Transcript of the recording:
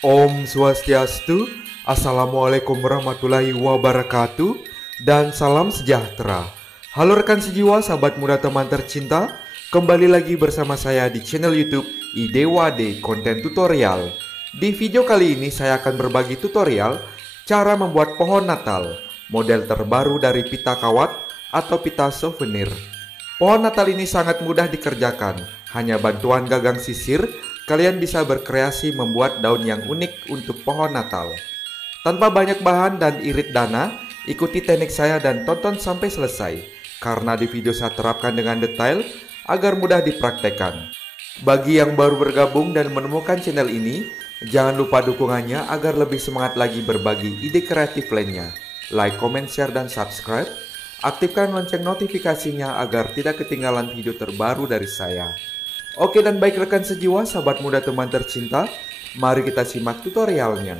Om Swastiastu, Assalamu'alaikum warahmatullahi wabarakatuh, dan salam sejahtera. Halo rekan sejiwa, sahabat muda teman tercinta, kembali lagi bersama saya di channel YouTube IDWD Konten Tutorial. Di video kali ini saya akan berbagi tutorial cara membuat pohon Natal, model terbaru dari Pita Kawat atau Pita Souvenir. Pohon Natal ini sangat mudah dikerjakan, hanya bantuan gagang sisir. Kalian bisa berkreasi membuat daun yang unik untuk pohon Natal. Tanpa banyak bahan dan irit dana, ikuti teknik saya dan tonton sampai selesai, karena di video saya terapkan dengan detail agar mudah dipraktekkan. Bagi yang baru bergabung dan menemukan channel ini, jangan lupa dukungannya agar lebih semangat lagi berbagi ide kreatif lainnya. Like, comment, share, dan subscribe. Aktifkan lonceng notifikasinya agar tidak ketinggalan video terbaru dari saya. Oke dan baik rekan sejiwa, sahabat muda teman tercinta, mari kita simak tutorialnya.